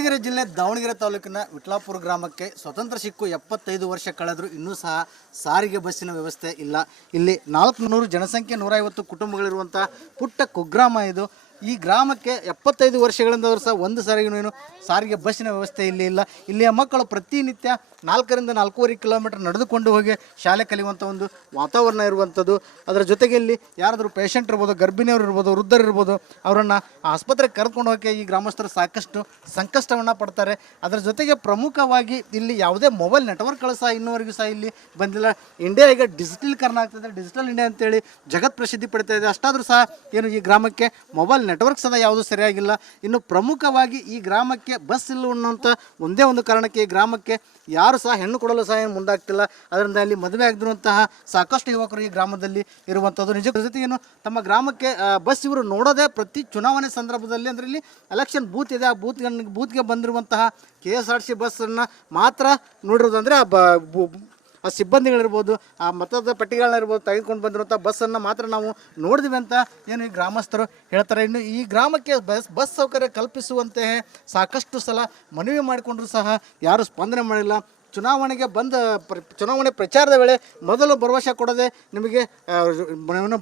ದಾವಣಗೆರೆ ಜಿಲ್ಲೆ ದಾವಣಗೆರೆ ತಾಲೂಕಿನ ವಿಟ್ಲಾಪುರ ಗ್ರಾಮಕ್ಕೆ ಸ್ವತಂತ್ರ ಸಿಕ್ಕು 75 ವರ್ಷ ಕಳೆದರೂ ಇನ್ನೂ ಸಹ ಸಾರಿಗೆ ಬಸ್ಸಿನ ವ್ಯವಸ್ಥೆ ಇಲ್ಲ. ಇಲ್ಲಿ 400 ಜನಸಂಖ್ಯೆ 150 ಕುಟುಂಬಗಳಿರುವಂಥ ಪುಟ್ಟ ಕುಗ್ರಾಮ ಇದು. ಈ ಗ್ರಾಮಕ್ಕೆ 75 ವರ್ಷಗಳಿಂದ ಸಹ ಒಂದು ಸಾರಿಗೂ ಸಾರಿಗೆ ಬಸ್ಸಿನ ವ್ಯವಸ್ಥೆ ಇಲ್ಲಿ ಇಲ್ಲ. ಇಲ್ಲಿಯ ಮಕ್ಕಳು ಪ್ರತಿನಿತ್ಯ 4 ರಿಂದ 4.5 ಕಿಲೋಮೀಟರ್ ನಡೆದುಕೊಂಡು ಹೋಗಿ ಶಾಲೆ ಕಲಿಯುವಂಥ ಒಂದು ವಾತಾವರಣ ಇರುವಂಥದ್ದು. ಅದರ ಜೊತೆಗೆ ಇಲ್ಲಿ ಯಾರಾದರೂ ಪೇಷಂಟ್ ಇರ್ಬೋದು, ಗರ್ಭಿಣಿಯವರು ಇರ್ಬೋದು, ವೃದ್ಧರು ಇರ್ಬೋದು, ಅವರನ್ನು ಆಸ್ಪತ್ರೆಗೆ ಕರ್ಕೊಂಡು ಹೋಗಿ ಈ ಗ್ರಾಮಸ್ಥರು ಸಾಕಷ್ಟು ಸಂಕಷ್ಟವನ್ನು ಪಡ್ತಾರೆ. ಅದರ ಜೊತೆಗೆ ಪ್ರಮುಖವಾಗಿ ಇಲ್ಲಿ ಯಾವುದೇ ಮೊಬೈಲ್ ನೆಟ್ವರ್ಕ್ಗಳು ಸಹ ಇನ್ನೂವರೆಗೂ ಸಹ ಇಲ್ಲಿ ಬಂದಿಲ್ಲ. ಇಂಡಿಯಾ ಈಗ ಡಿಜಿಟಲೀಕರಣ ಆಗ್ತದೆ, ಡಿಜಿಟಲ್ ಇಂಡಿಯಾ ಅಂತೇಳಿ ಜಗತ್ ಪ್ರಸಿದ್ಧಿ ಪಡಿತಾ ಇದೆ. ಅಷ್ಟಾದರೂ ಸಹ ಈ ಗ್ರಾಮಕ್ಕೆ ಮೊಬೈಲ್ ನೆಟ್ವರ್ಕ್ ಸಹ ಯಾವುದೂ ಸರಿಯಾಗಿಲ್ಲ. ಇನ್ನು ಪ್ರಮುಖವಾಗಿ ಈ ಗ್ರಾಮಕ್ಕೆ ಬಸ್ ಇಲ್ಲ ಅನ್ನೋಂಥ ಒಂದೇ ಒಂದು ಕಾರಣಕ್ಕೆ ಈ ಗ್ರಾಮಕ್ಕೆ ಯಾರು ಸಹ ಹೆಣ್ಣು ಕೊಡಲು ಸಹ ಮುಂದಾಗ್ತಿಲ್ಲ. ಅದರಿಂದ ಅಲ್ಲಿ ಮದುವೆ ಆಗಿರುವಂತಹ ಸಾಕಷ್ಟು ಯುವಕರು ಈ ಗ್ರಾಮದಲ್ಲಿ ಇರುವಂಥದ್ದು. ನಿಜಕ್ಕೂ ಜೊತೆಗೇನು ತಮ್ಮ ಗ್ರಾಮಕ್ಕೆ ಬಸ್ ಇವರು ನೋಡೋದೇ ಪ್ರತಿ ಚುನಾವಣೆ ಸಂದರ್ಭದಲ್ಲಿ, ಅಂದರೆ ಇಲ್ಲಿ ಎಲೆಕ್ಷನ್ ಬೂತ್ ಇದೆ, ಆ ಬೂತ್ಗೆ ಬಂದಿರುವಂತಹ KSRTC ಬಸ್ಸನ್ನು ಮಾತ್ರ ನೋಡಿರೋದು. ಅಂದರೆ ಆ ಸಿಬ್ಬಂದಿಗಳಿರ್ಬೋದು, ಆ ಮತದ ಪಟ್ಟಿಗಳನ್ನಿರ್ಬೋದು ತೆಗೆದುಕೊಂಡು ಬಂದಿರುವಂಥ ಬಸ್ಸನ್ನು ಮಾತ್ರ ನಾವು ನೋಡಿದ್ವಿ ಅಂತ ಈ ಗ್ರಾಮಸ್ಥರು ಹೇಳ್ತಾರೆ. ಇನ್ನು ಈ ಗ್ರಾಮಕ್ಕೆ ಬಸ್ ಸೌಕರ್ಯ ಕಲ್ಪಿಸುವಂತೆ ಸಾಕಷ್ಟು ಸಲ ಮನವಿ ಮಾಡಿಕೊಂಡ್ರೂ ಸಹ ಯಾರೂ ಸ್ಪಂದನೆ ಮಾಡಿಲ್ಲ. ಚುನಾವಣೆಗೆ ಚುನಾವಣೆ ಪ್ರಚಾರದ ವೇಳೆ ಮೊದಲು ಭರವಸೆ ಕೊಡದೆ ನಿಮಗೆ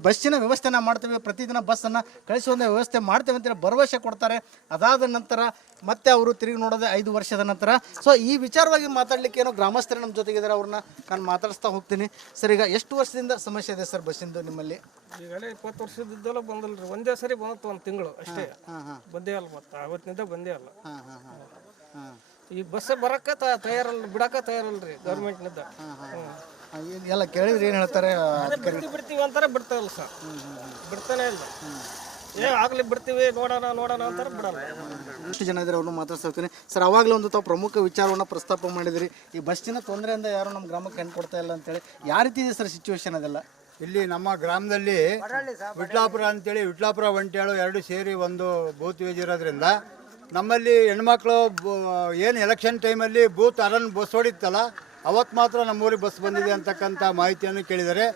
ಬಸ್ಸಿನ ವ್ಯವಸ್ಥೆನ ಮಾಡ್ತೇವೆ, ಪ್ರತಿದಿನ ಬಸ್ಸನ್ನು ಕಳಿಸುವಂಥ ವ್ಯವಸ್ಥೆ ಮಾಡ್ತೇವೆ ಅಂತೇಳಿ ಭರವಸೆ ಕೊಡ್ತಾರೆ. ಅದಾದ ನಂತರ ಮತ್ತೆ ಅವರು ತಿರುಗಿ ನೋಡೋದೆ 5 ವರ್ಷದ ನಂತರ. ಸೊ ಈ ವಿಚಾರವಾಗಿ ಮಾತಾಡಲಿಕ್ಕೆ ಏನೋ ಗ್ರಾಮಸ್ಥರು ನಮ್ಮ ಜೊತೆಗಿದ್ದಾರೆ, ಅವ್ರನ್ನ ನಾನು ಮಾತಾಡಿಸ್ತಾ ಹೋಗ್ತೀನಿ. ಸರ್, ಈಗ ಎಷ್ಟು ವರ್ಷದಿಂದ ಸಮಸ್ಯೆ ಇದೆ ಸರ್ ಬಸ್ಸಿಂದು ನಿಮ್ಮಲ್ಲಿ? ಈಗಲೇ 20 ವರ್ಷದಿದ್ದೆಲ್ಲ ಬಂದಲ್ರಿ, ಒಂದೇ ಸರಿ ಬಂತು, 1 ತಿಂಗಳು ಅಷ್ಟೇ ಬಂದೇ ಅಲ್ಲ. ಮತ್ತೆ ಅವತ್ತಿನಿಂದ ಬಂದೇ ಅಲ್ಲ. ಈ ಬಸ್ ಬರಕ್ಕೆ ತಯಾರಲ್ಲ, ಬಿಡಕ್ಕೆ ತಯಾರಲ್ರಿ ಗೌರ್ಮೆಂಟ್ನಿಂದ. ಎಲ್ಲ ಕೇಳಿದ್ರೆ ಏನು ಹೇಳ್ತಾರೆ? ಬಿಡ್ತೀವಿ ಅಂತಾರೆ, ಬಿಡ್ತಾ ಇಲ್ಲ ಸರ್, ಬಿಡ್ತಾನೆ ಇಲ್ಲ. ಆಗ್ಲಿ ಬಿಡ್ತೀವಿ, ನೋಡೋಣ ಅಂತಾರೆ, ಬಿಡಲ್ಲ. ಎಷ್ಟು ಜನ ಇದ್ದಾರೆ ಅವ್ರನ್ನ ಮಾತಾಡ್ತಾ ಸರ್, ಅವಾಗಲೇ ಒಂದು ತಾವು ಪ್ರಮುಖ ವಿಚಾರವನ್ನು ಪ್ರಸ್ತಾಪ ಮಾಡಿದ್ರಿ, ಈ ಬಸ್ಸಿನ ತೊಂದರೆಯಿಂದ ಯಾರು ನಮ್ಮ ಗ್ರಾಮಕ್ಕೆ ಹೆಣ್ಣು ಕೊಡ್ತಾ ಇಲ್ಲ ಅಂತೇಳಿ. ಯಾವ ರೀತಿ ಇದೆ ಸರ್ ಸಿಚುವೇಶನ್ ಅದೆಲ್ಲ? ಇಲ್ಲಿ ನಮ್ಮ ಗ್ರಾಮದಲ್ಲಿ ವಿಟ್ಲಾಪುರ ಅಂತೇಳಿ ವಿಟ್ಲಾಪುರ ಒಂಟ್ಯಾಳು 2 ಸೇರಿ ಒಂದು ಬೂತ್ ವೇಜ್ ಇರೋದ್ರಿಂದ ನಮ್ಮಲ್ಲಿ ಹೆಣ್ಮಕ್ಳು ಏನು ಎಲೆಕ್ಷನ್ ಟೈಮಲ್ಲಿ ಬೂತ್ ಬಸ್ ಹೊಡಿತ್ತಲ್ಲ, ಅವತ್ತು ಮಾತ್ರ ನಮ್ಮೂರಿಗೆ ಬಸ್ ಬಂದಿದೆ ಅಂತಕ್ಕಂಥ ಮಾಹಿತಿಯನ್ನು ಕೇಳಿದ್ದಾರೆ.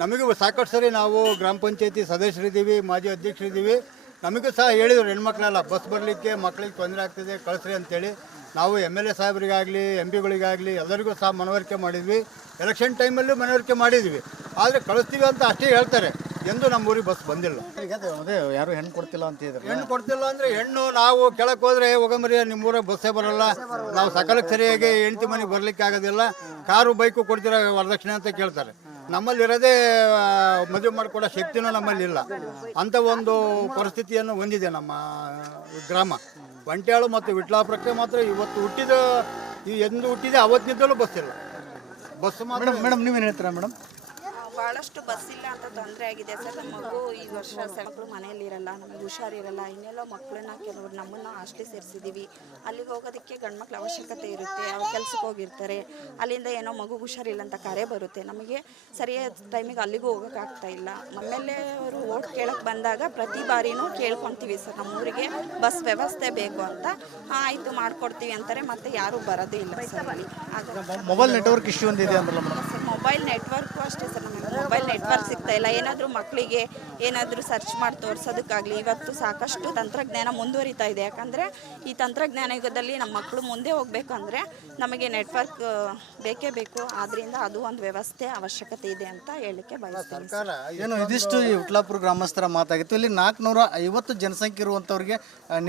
ನಮಗೂ ಸಾಕಷ್ಟು ಸರಿ ನಾವು ಗ್ರಾಮ ಪಂಚಾಯತಿ ಸದಸ್ಯರಿದ್ದೀವಿ, ಮಾಜಿ ಅಧ್ಯಕ್ಷರಿದ್ದೀವಿ, ನಮಗೂ ಸಹ ಹೇಳಿದರು ಹೆಣ್ಮಕ್ಳೆಲ್ಲ ಬಸ್ ಬರಲಿಕ್ಕೆ ಮಕ್ಕಳಿಗೆ ತೊಂದರೆ ಆಗ್ತಿದೆ ಕಳಿಸ್ರಿ ಅಂತೇಳಿ. ನಾವು MLA ಸಾಹೇಬರಿಗಾಗಲಿ MP ಗಳಿಗಾಗಲಿ ಎಲ್ಲರಿಗೂ ಸಹ ಮನವರಿಕೆ ಮಾಡಿದ್ವಿ. ಎಲೆಕ್ಷನ್ ಟೈಮಲ್ಲೂ ಮನವರಿಕೆ ಮಾಡಿದ್ವಿ, ಆದರೆ ಕಳಿಸ್ತೀವಿ ಅಂತ ಅಷ್ಟೇ ಹೇಳ್ತಾರೆ. ಎಂದು ನಮ್ಮೂರಿಗೆ ಬಸ್ ಬಂದಿಲ್ಲ. ಅದೇ ಯಾರು ಹೆಣ್ಣು ಕೊಡ್ತಿಲ್ಲ ಅಂತ ಹೇಳಿದ್ರು. ಹೆಣ್ಣು ಕೊಡ್ತಿಲ್ಲ ಅಂದರೆ ಹೆಣ್ಣು ನಾವು ಕೆಳಕ್ಕೆ ಹೋದರೆ ಹೋಗಮರಿ ನಿಮ್ಮೂರಾಗ ಬಸ್ಸೇ ಬರೋಲ್ಲ, ನಾವು ಸಕಾಲಕ್ಕೆ ಸರಿಯಾಗಿ ಹೆಂಡತಿ ಮನೆಗೆ ಬರಲಿಕ್ಕೆ ಆಗೋದಿಲ್ಲ, ಕಾರು ಬೈಕು ಕೊಡ್ತೀರ ವರದಕ್ಷಿಣೆ ಅಂತ ಕೇಳ್ತಾರೆ. ನಮ್ಮಲ್ಲಿ ಇರೋದೇ ಮದುವೆ ಮಾಡಿಕೊಡೋ ಶಕ್ತಿನೂ ನಮ್ಮಲ್ಲಿ ಇಲ್ಲ. ಅಂಥ ಒಂದು ಪರಿಸ್ಥಿತಿಯನ್ನು ಹೊಂದಿದೆ ನಮ್ಮ ಗ್ರಾಮ. ಒಂಟ್ಯಾಳು ಮತ್ತು ವಿಟ್ಲಾಪುರಕ್ಕೆ ಮಾತ್ರ ಇವತ್ತು ಎಂದು ಹುಟ್ಟಿದೆ ಅವತ್ತಿನಿಂದಲೂ ಬಸ್ ಇಲ್ಲ. ಬಸ್ ಮಾತ್ರ. ಮೇಡಮ್ ನೀವೇನು ಹೇಳ್ತೀರಾ ಮೇಡಮ್? ಭಾಳಷ್ಟು ಬಸ್ ಇಲ್ಲ ಅಂತ ತೊಂದರೆ ಆಗಿದೆ ಸರ್. ನಮ್ಮ ಮಗು ಈ ವರ್ಷ ಮಕ್ಕಳು ಮನೆಯಲ್ಲಿ ಇರಲ್ಲ, ನಮಗೆ ಹುಷಾರಿರಲ್ಲ. ಇನ್ನೆಲ್ಲ ಮಕ್ಕಳನ್ನ ಕೆಲವರು ನಮ್ಮನ್ನು ಹಾಸ್ಟೆಲ್ ಸೇರಿಸಿದ್ದೀವಿ. ಅಲ್ಲಿಗೆ ಹೋಗೋದಕ್ಕೆ ಗಂಡು ಮಕ್ಳ ಅವಶ್ಯಕತೆ ಇರುತ್ತೆ, ಅವ್ರು ಕೆಲ್ಸಕ್ಕೆ ಹೋಗಿರ್ತಾರೆ. ಅಲ್ಲಿಂದ ಏನೋ ಮಗು ಹುಷಾರಿಲ್ಲ ಅಂತ ಕರೆ ಬರುತ್ತೆ, ನಮಗೆ ಸರಿಯಾದ ಟೈಮಿಗೆ ಅಲ್ಲಿಗೂ ಹೋಗೋಕ್ಕಾಗ್ತಾ ಇಲ್ಲ. ಆಮೇಲೆ ಅವರು ಓಟ್ ಕೇಳಕ್ಕೆ ಬಂದಾಗ ಪ್ರತಿ ಬಾರಿನೂ ಕೇಳ್ಕೊತೀವಿ ಸರ್, ನಮ್ಮೂರಿಗೆ ಬಸ್ ವ್ಯವಸ್ಥೆ ಬೇಕು ಅಂತ. ಆಯಿತು ಮಾಡಿಕೊಡ್ತೀವಿ ಅಂತಾರೆ, ಮತ್ತೆ ಯಾರೂ ಬರೋದೇ ಇಲ್ಲ ಸರ್. ಅಲ್ಲಿ ಮೊಬೈಲ್ ನೆಟ್ವರ್ಕ್ ಇಶ್ಯೂ ಒಂದಿದೆ ಅಂದ್ರಲ್ಲ ಸರ್, ಮೊಬೈಲ್ ನೆಟ್ವರ್ಕು ಅಷ್ಟೇ ಸರ್, ನಮಗೆ ಮೊಬೈಲ್ ನೆಟ್ವರ್ಕ್ ಸಿಗ್ತಾ ಇಲ್ಲ. ಏನಾದರೂ ಮಕ್ಕಳಿಗೆ ಏನಾದರೂ ಸರ್ಚ್ ಮಾಡಿ ತೋರಿಸೋದಕ್ಕಾಗಲಿ. ಇವತ್ತು ಸಾಕಷ್ಟು ತಂತ್ರಜ್ಞಾನ ಮುಂದುವರಿತಾ ಇದೆ. ಯಾಕಂದರೆ ಈ ತಂತ್ರಜ್ಞಾನ ಯುಗದಲ್ಲಿ ನಮ್ಮ ಮಕ್ಕಳು ಮುಂದೆ ಹೋಗಬೇಕಂದ್ರೆ ನಮಗೆ ನೆಟ್ವರ್ಕ್ ಬೇಕೇ ಬೇಕು. ಆದ್ದರಿಂದ ಅದು ಒಂದು ವ್ಯವಸ್ಥೆ ಅವಶ್ಯಕತೆ ಇದೆ ಅಂತ ಹೇಳಲಿಕ್ಕೆ ಬಯಸ್ತೀನಿ. ಏನು ಇದಿಷ್ಟು ಈ ವಿಟ್ಲಾಪುರ ಗ್ರಾಮಸ್ಥರ ಮಾತಾಗಿತ್ತು. ಇಲ್ಲಿ 450 ಜನಸಂಖ್ಯೆ ಇರುವಂಥವ್ರಿಗೆ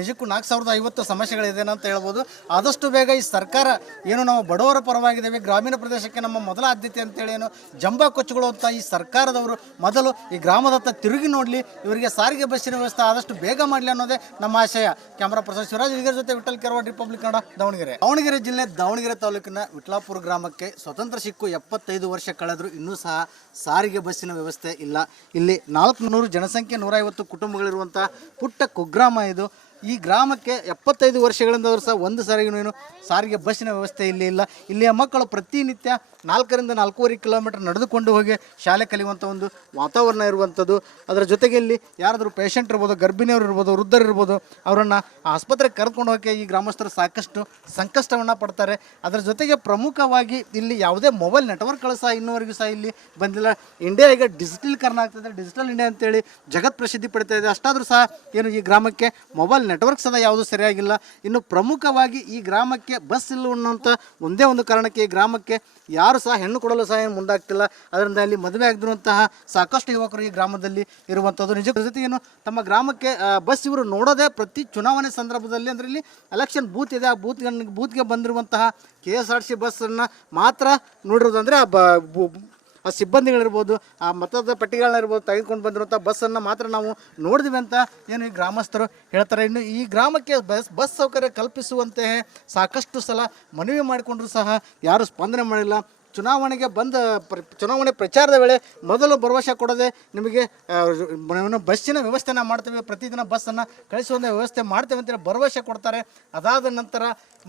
ನಿಜಕ್ಕೂ 4050 ಸಮಸ್ಯೆಗಳಿದೆ ಅಂತ ಹೇಳ್ಬೋದು. ಆದಷ್ಟು ಬೇಗ ಈ ಸರ್ಕಾರ ಏನು ನಾವು ಬಡವರ ಪರವಾಗಿದ್ದೇವೆ, ಗ್ರಾಮೀಣ ಪ್ರದೇಶಕ್ಕೆ ನಮ್ಮ ಮೊದಲ ಆದ್ಯತೆ ಅಂತೇಳಿ ಏನು ಜಂಬಾ ಕೊಚ್ಚುಗಳು ಅಂತ ಈ ಸರ್ಕಾರದವರು ಮೊದಲು ಈ ಗ್ರಾಮದತ್ತ ತಿರುಗಿ ನೋಡಲಿ, ಇವರಿಗೆ ಸಾರಿಗೆ ಬಸ್ಸಿನ ವ್ಯವಸ್ಥೆ ಆದಷ್ಟು ಬೇಗ ಮಾಡಲಿ ಅನ್ನೋದೇ ನಮ್ಮ ಆಶಯ. ಕ್ಯಾಮರಾ ಪರ್ಸನ್ ಶಿವರಾಜ್ ಇದರ ಜೊತೆ ವಿಠಲ್ ಕೆರವಾಡ್, ರಿಪಬ್ಲಿಕ್ ಕನ್ನಡ, ದಾವಣಗೆರೆ. ದಾವಣಗೆರೆ ಜಿಲ್ಲೆ ದಾವಣಗೆರೆ ತಾಲೂಕಿನ ವಿಟ್ಲಾಪುರ ಗ್ರಾಮಕ್ಕೆ ಸ್ವತಂತ್ರ ಸಿಕ್ಕು 75 ವರ್ಷ ಕಳೆದರೂ ಇನ್ನೂ ಸಹ ಸಾರಿಗೆ ಬಸ್ಸಿನ ವ್ಯವಸ್ಥೆ ಇಲ್ಲ. ಇಲ್ಲಿ 400 ಜನಸಂಖ್ಯೆ 150 ಕುಟುಂಬಗಳಿರುವಂಥ ಪುಟ್ಟ ಕುಗ್ರಾಮ ಇದು. ಈ ಗ್ರಾಮಕ್ಕೆ 75 ವರ್ಷಗಳಿಂದ ಸಹ ಒಂದು ಸಾರಿಗೂ ಸಾರಿಗೆ ಬಸ್ಸಿನ ವ್ಯವಸ್ಥೆ ಇಲ್ಲಿ ಇಲ್ಲ. ಇಲ್ಲಿಯ ಮಕ್ಕಳು ಪ್ರತಿನಿತ್ಯ 4 ರಿಂದ 4.5 ಕಿಲೋಮೀಟರ್ ನಡೆದುಕೊಂಡು ಹೋಗಿ ಶಾಲೆ ಕಲಿಯುವಂಥ ಒಂದು ವಾತಾವರಣ ಇರುವಂಥದ್ದು. ಅದರ ಜೊತೆಗೆ ಇಲ್ಲಿ ಯಾರಾದರೂ ಪೇಷಂಟ್ ಇರ್ಬೋದು, ಗರ್ಭಿಣಿಯವರು ಇರ್ಬೋದು, ವೃದ್ಧರು ಇರ್ಬೋದು, ಅವರನ್ನು ಆಸ್ಪತ್ರೆಗೆ ಕರ್ಕೊಂಡು ಹೋಗಿ ಈ ಗ್ರಾಮಸ್ಥರು ಸಾಕಷ್ಟು ಸಂಕಷ್ಟವನ್ನು ಪಡ್ತಾರೆ. ಅದರ ಜೊತೆಗೆ ಪ್ರಮುಖವಾಗಿ ಇಲ್ಲಿ ಯಾವುದೇ ಮೊಬೈಲ್ ನೆಟ್ವರ್ಕ್ಗಳು ಸಹ ಇನ್ನೂವರೆಗೂ ಸಹ ಇಲ್ಲಿ ಬಂದಿಲ್ಲ. ಇಂಡಿಯಾ ಈಗ ಡಿಜಿಟಲೀಕರಣ ಆಗ್ತದೆ, ಡಿಜಿಟಲ್ ಇಂಡಿಯಾ ಅಂತೇಳಿ ಜಗತ್ ಪ್ರಸಿದ್ಧಿ ಪಡಿತಾ ಇದೆ. ಅಷ್ಟಾದರೂ ಸಹ ಈ ಗ್ರಾಮಕ್ಕೆ ಮೊಬೈಲ್ ನೆಟ್ವರ್ಕ್ ಸದಾ ಯಾವುದು ಸರಿಯಾಗಿಲ್ಲ. ಇನ್ನು ಪ್ರಮುಖವಾಗಿ ಈ ಗ್ರಾಮಕ್ಕೆ ಬಸ್ ಇಲ್ಲ ಅನ್ನೋಂಥ ಒಂದೇ ಒಂದು ಕಾರಣಕ್ಕೆ ಈ ಗ್ರಾಮಕ್ಕೆ ಯಾರು ಸಹ ಹೆಣ್ಣು ಕೊಡಲು ಸಹ ಏನು ಮುಂದಾಗ್ತಿಲ್ಲ. ಅದರಿಂದ ಅಲ್ಲಿ ಮದುವೆ ಆಗದಿರುವಂತಹ ಸಾಕಷ್ಟು ಯುವಕರು ಈ ಗ್ರಾಮದಲ್ಲಿ ಇರುವಂಥದ್ದು. ನಿಜ ಜೊತೆಗೇನು ತಮ್ಮ ಗ್ರಾಮಕ್ಕೆ ಬಸ್ ಇವರು ನೋಡೋದೇ ಪ್ರತಿ ಚುನಾವಣೆ ಸಂದರ್ಭದಲ್ಲಿ, ಅಂದರೆ ಇಲ್ಲಿ ಎಲೆಕ್ಷನ್ ಬೂತ್ ಇದೆ, ಆ ಬೂತ್ಗೆ ಬಂದಿರುವಂತಹ KSRTC ಬಸ್ಸನ್ನು ಮಾತ್ರ ನೋಡಿರೋದು. ಅಂದರೆ ಆ ಸಿಬ್ಬಂದಿಗಳಿರ್ಬೋದು, ಆ ಮತದ ಪಟ್ಟಿಗಳನ್ನಿರ್ಬೋದು ತೆಗೆದುಕೊಂಡು ಬಂದಿರುವಂಥ ಬಸ್ಸನ್ನು ಮಾತ್ರ ನಾವು ನೋಡಿದ್ವಿ ಅಂತ ಏನು ಈ ಗ್ರಾಮಸ್ಥರು ಹೇಳ್ತಾರೆ. ಇನ್ನು ಈ ಗ್ರಾಮಕ್ಕೆ ಬಸ್ ಸೌಕರ್ಯ ಕಲ್ಪಿಸುವಂತೆ ಸಾಕಷ್ಟು ಸಲ ಮನವಿ ಮಾಡಿಕೊಂಡ್ರೂ ಸಹ ಯಾರೂ ಸ್ಪಂದನೆ ಮಾಡಿಲ್ಲ. ಚುನಾವಣೆಗೆ ಚುನಾವಣೆ ಪ್ರಚಾರದ ವೇಳೆ ಮೊದಲು ಭರವಸೆ ಕೊಡದೆ ನಿಮಗೆ ಬಸ್ಸಿನ ವ್ಯವಸ್ಥೆನ ಮಾಡ್ತೇವೆ, ಪ್ರತಿದಿನ ಬಸ್ಸನ್ನು ಕಳಿಸುವಂಥ ವ್ಯವಸ್ಥೆ ಮಾಡ್ತೇವೆ ಅಂತೇಳಿ ಭರವಸೆ ಕೊಡ್ತಾರೆ. ಅದಾದ ನಂತರ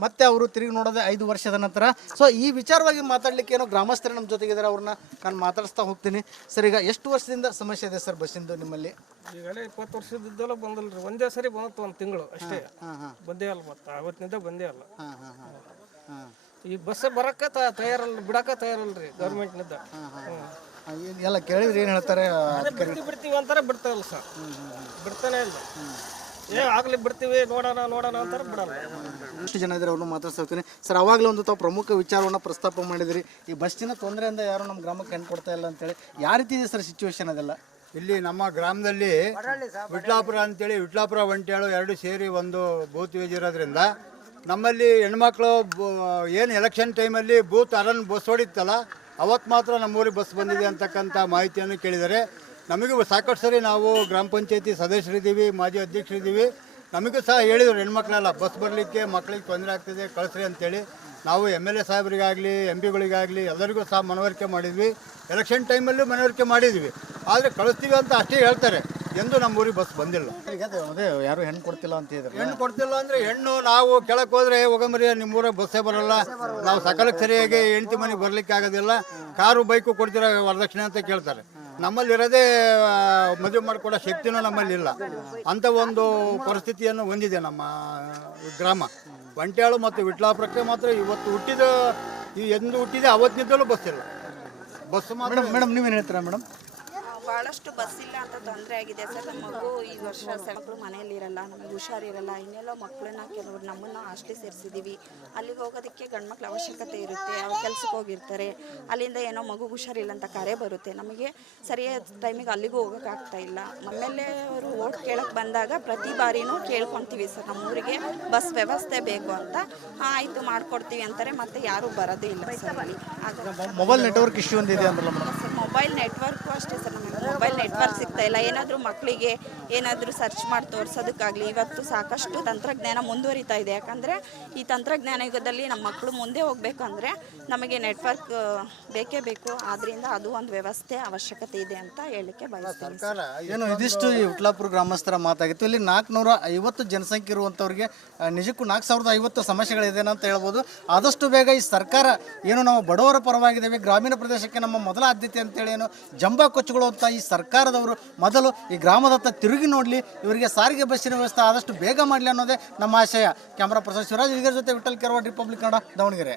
ಮತ್ತೆ ಅವರು ತಿರುಗಿ ನೋಡೋದೆ 5 ವರ್ಷದ ನಂತರ. ಸೊ ಈ ವಿಚಾರವಾಗಿ ಮಾತಾಡಲಿಕ್ಕೆ ಏನೋ ಗ್ರಾಮಸ್ಥರು ನಮ್ಮ ಜೊತೆಗಿದ್ದಾರೆ, ಅವ್ರನ್ನ ನಾನು ಮಾತಾಡಿಸ್ತಾ ಹೋಗ್ತೀನಿ. ಸರ್, ಈಗ ಎಷ್ಟು ವರ್ಷದಿಂದ ಸಮಸ್ಯೆ ಇದೆ ಸರ್ ಬಸ್ಸಿಂದು ನಿಮ್ಮಲ್ಲಿ? ಈಗಲೇ 20 ವರ್ಷದಿದ್ದೆಲ್ಲ ಬಂದಲ್ರಿ, ಒಂದೇ ಸರಿ ಬಂತು, ಒಂದು ತಿಂಗಳು ಅಷ್ಟೇ ಬಂದೇ ಅಲ್ಲ. ಮತ್ತೆ ಅವತ್ತಿನಿಂದ ಬಂದೇ ಅಲ್ಲ. ಈ ಬಸ್ ಬರಕ್ಕೆ ತಯಾರಲ್ಲ, ಬಿಡಕ್ಕೆ ತಯಾರಲ್ರಿ ಗೌರ್ಮೆಂಟ್ನಿಂದ. ಎಲ್ಲ ಕೇಳಿದ್ರೆ ಏನು ಹೇಳ್ತಾರೆ? ಬಿಡ್ತೀವಿ ಅಂತಾರೆ, ಬಿಡ್ತಾ ಇಲ್ಲ ಸರ್, ಬಿಡ್ತಾನೆ ಇಲ್ಲ. ಆಗ್ಲಿ ಬಿಡ್ತೀವಿ, ನೋಡೋಣ ಅಂತಾರೆ, ಬಿಡಲ್ಲ. ಎಷ್ಟು ಜನ ಇದ್ದಾರೆ ಅವ್ರನ್ನ ಮಾತಾಡ್ತಾ ಸರ್, ಅವಾಗಲೇ ಒಂದು ತಾವು ಪ್ರಮುಖ ವಿಚಾರವನ್ನು ಪ್ರಸ್ತಾಪ ಮಾಡಿದ್ರಿ, ಈ ಬಸ್ಸಿನ ತೊಂದರೆಯಿಂದ ಯಾರು ನಮ್ಮ ಗ್ರಾಮಕ್ಕೆ ಹೆಣ್ಣು ಕೊಡ್ತಾ ಇಲ್ಲ ಅಂತೇಳಿ. ಯಾವ ರೀತಿ ಇದೆ ಸರ್ ಸಿಚುವೇಶನ್ ಅದೆಲ್ಲ? ಇಲ್ಲಿ ನಮ್ಮ ಗ್ರಾಮದಲ್ಲಿ ವಿಟ್ಲಾಪುರ ಅಂತೇಳಿ ವಿಟ್ಲಾಪುರ ಒಂಟ್ಯಾಳು ಎರಡು ಸೇರಿ ಒಂದು ಬೂತ್ ವೇಜ್ ಇರೋದ್ರಿಂದ ನಮ್ಮಲ್ಲಿ ಹೆಣ್ಮಕ್ಳು ಏನು ಎಲೆಕ್ಷನ್ ಟೈಮಲ್ಲಿ ಬೂತ್ ಬಸ್ ಹೊಡಿತ್ತಲ್ಲ, ಅವತ್ತು ಮಾತ್ರ ನಮ್ಮೂರಿಗೆ ಬಸ್ ಬಂದಿದೆ ಅಂತಕ್ಕಂಥ ಮಾಹಿತಿಯನ್ನು ಕೇಳಿದ್ದಾರೆ. ನಮಗೂ ಸಾಕಷ್ಟು ಸರಿ ನಾವು ಗ್ರಾಮ ಪಂಚಾಯತಿ ಸದಸ್ಯರಿದ್ದೀವಿ, ಮಾಜಿ ಅಧ್ಯಕ್ಷರಿದ್ದೀವಿ, ನಮಗೂ ಸಹ ಹೇಳಿದರು ಹೆಣ್ಮಕ್ಳೆಲ್ಲ ಬಸ್ ಬರಲಿಕ್ಕೆ ಮಕ್ಕಳಿಗೆ ತೊಂದರೆ ಆಗ್ತಿದೆ ಕಳಿಸ್ರಿ ಅಂತೇಳಿ. ನಾವು MLA ಸಾಹೇಬರಿಗಾಗಲಿ MP ಗಳಿಗಾಗಲಿ ಎಲ್ಲರಿಗೂ ಸಹ ಮನವರಿಕೆ ಮಾಡಿದ್ವಿ. ಎಲೆಕ್ಷನ್ ಟೈಮಲ್ಲೂ ಮನವರಿಕೆ ಮಾಡಿದ್ವಿ, ಆದರೆ ಕಳಿಸ್ತೀವಿ ಅಂತ ಅಷ್ಟೇ ಹೇಳ್ತಾರೆ. ಎಂದು ನಮ್ಮ ಊರಿಗೆ ಬಸ್ ಬಂದಿಲ್ಲ. ಅದೇ ಯಾರು ಹೆಣ್ಣು ಕೊಡ್ತಿಲ್ಲ ಅಂತ ಹೇಳಿದ್ರು. ಹೆಣ್ಣು ಕೊಡ್ತಿಲ್ಲ ಅಂದರೆ ಹೆಣ್ಣು ನಾವು ಕೆಳಕ್ಕೆ ಹೋದರೆ ಹೋಗಂಬರಿ ನಿಮ್ಮೂರಾಗ ಬಸ್ಸೇ ಬರೋಲ್ಲ, ನಾವು ಸಕಾಲಕ್ಕೆ ಸರಿಯಾಗಿ ಹೆಂಡತಿ ಮನೆಗೆ ಬರಲಿಕ್ಕೆ ಆಗೋದಿಲ್ಲ, ಕಾರು ಬೈಕು ಕೊಡ್ತೀರ ವರದಕ್ಷಿಣೆ ಅಂತ ಕೇಳ್ತಾರೆ. ನಮ್ಮಲ್ಲಿರೋದೇ ಮದುವೆ ಮಾಡಿಕೊಡೋ ಶಕ್ತಿನೂ ನಮ್ಮಲ್ಲಿ ಇಲ್ಲ. ಅಂಥ ಒಂದು ಪರಿಸ್ಥಿತಿಯನ್ನು ಹೊಂದಿದೆ ನಮ್ಮ ಗ್ರಾಮ. ಒಂಟ್ಯಾಳು ಮತ್ತು ವಿಟ್ಲಾಪುರಕ್ಕೆ ಮಾತ್ರ ಇವತ್ತು ಎಂದು ಹುಟ್ಟಿದೆ ಅವತ್ತಿನಿಂದಲೂ ಬಸ್ ಇಲ್ಲ. ಬಸ್ ಮಾತ್ರ. ಮೇಡಮ್ ನೀವೇನು ಹೇಳ್ತೀರಾ ಮೇಡಮ್? ಭಾಳಷ್ಟು ಬಸ್ ಇಲ್ಲ ಅಂತ ತೊಂದರೆ ಆಗಿದೆ ಸರ್. ನಮ್ಮ ಮಗು ಈ ವರ್ಷ ಮಕ್ಕಳು ಮನೆಯಲ್ಲಿರಲ್ಲ, ನಮಗೆ ಹುಷಾರಿರಲ್ಲ, ಇನ್ನೆಲ್ಲೋ ಮಕ್ಕಳನ್ನ ಕೆಲವರು ನಮ್ಮನ್ನು ಹಾಸ್ಟೆಲ್ ಸೇರಿಸಿದ್ದೀವಿ. ಅಲ್ಲಿಗೆ ಹೋಗೋದಕ್ಕೆ ಗಂಡು ಮಕ್ಳ ಅವಶ್ಯಕತೆ ಇರುತ್ತೆ, ಅವ್ರು ಕೆಲ್ಸಕ್ಕೆ ಹೋಗಿರ್ತಾರೆ, ಅಲ್ಲಿಂದ ಏನೋ ಮಗು ಹುಷಾರಿಲ್ಲ ಅಂತ ಕರೆ ಬರುತ್ತೆ, ನಮಗೆ ಸರಿಯಾದ ಟೈಮಿಗೆ ಅಲ್ಲಿಗೂ ಹೋಗೋಕ್ಕಾಗ್ತಾ ಇಲ್ಲ. ಆಮೇಲೆ ಅವರು ಓಟ್ ಕೇಳಕ್ಕೆ ಬಂದಾಗ ಪ್ರತಿ ಬಾರಿನೂ ಕೇಳ್ಕೊತೀವಿ ಸರ್, ನಮ್ಮೂರಿಗೆ ಬಸ್ ವ್ಯವಸ್ಥೆ ಬೇಕು ಅಂತ. ಆಯಿತು ಮಾಡಿಕೊಡ್ತೀವಿ ಅಂತಾರೆ, ಮತ್ತೆ ಯಾರೂ ಬರೋದೇ ಇಲ್ಲ ಸರ್. ಅಲ್ಲಿ ಮೊಬೈಲ್ ನೆಟ್ವರ್ಕ್ ಇಶ್ಯೂ ಒಂದಿದೆ ಅಂದ್ರಲ್ಲ ಸರ್, ಮೊಬೈಲ್ ನೆಟ್ವರ್ಕು ಅಷ್ಟೇ ಸರ್, ನಮಗೆ ಮೊಬೈಲ್ ನೆಟ್ವರ್ಕ್ ಸಿಗ್ತಾ ಇಲ್ಲ. ಏನಾದರೂ ಮಕ್ಕಳಿಗೆ ಏನಾದರೂ ಸರ್ಚ್ ಮಾಡಿ ತೋರಿಸೋದಕ್ಕಾಗಲಿ, ಇವತ್ತು ಸಾಕಷ್ಟು ತಂತ್ರಜ್ಞಾನ ಮುಂದುವರಿತಾ ಇದೆ. ಯಾಕಂದರೆ ಈ ತಂತ್ರಜ್ಞಾನ ಯುಗದಲ್ಲಿ ನಮ್ಮ ಮಕ್ಕಳು ಮುಂದೆ ಹೋಗಬೇಕಂದ್ರೆ ನಮಗೆ ನೆಟ್ವರ್ಕ್ ಬೇಕೇ ಬೇಕು. ಆದ್ದರಿಂದ ಅದು ಒಂದು ವ್ಯವಸ್ಥೆ ಅವಶ್ಯಕತೆ ಇದೆ ಅಂತ ಹೇಳಲಿಕ್ಕೆ ಬಯಸ್ತೀನಿ. ಏನು ಇದಿಷ್ಟು ಈ ವಿಟ್ಲಾಪುರ ಗ್ರಾಮಸ್ಥರ ಮಾತಾಗಿತ್ತು. ಇಲ್ಲಿ 450 ಜನಸಂಖ್ಯೆ ಇರುವಂಥವ್ರಿಗೆ ನಿಜಕ್ಕೂ 4050 ಸಮಸ್ಯೆಗಳಿದೆ ಅಂತ ಹೇಳ್ಬೋದು. ಆದಷ್ಟು ಬೇಗ ಈ ಸರ್ಕಾರ ಏನು ನಾವು ಬಡವರ ಪರವಾಗಿದ್ದೇವೆ, ಗ್ರಾಮೀಣ ಪ್ರದೇಶಕ್ಕೆ ನಮ್ಮ ಮೊದಲ ಆದ್ಯತೆ ಅಂತೇಳಿ ಏನು ಜಂಬಾ ಕೊಚ್ಚುಗಳು ಅಂತ ಈ ಸರ್ಕಾರದವರು ಮೊದಲು ಈ ಗ್ರಾಮದತ್ತ ತಿರುಗಿ ನೋಡಲಿ, ಇವರಿಗೆ ಸಾರಿಗೆ ಬಸ್ಸಿನ ವ್ಯವಸ್ಥೆ ಆದಷ್ಟು ಬೇಗ ಮಾಡಲಿ ಅನ್ನೋದೇ ನಮ್ಮ ಆಶಯ. ಕ್ಯಾಮರಾ ಪರ್ಸನ್ ಶಿವರಾಜ್ ಜೊತೆ ವಿಠಲ್ ಕೆರವಾಡ್, ರಿಪಬ್ಲಿಕ್ ಕನ್ನಡ, ದಾವಣಗೆರೆ.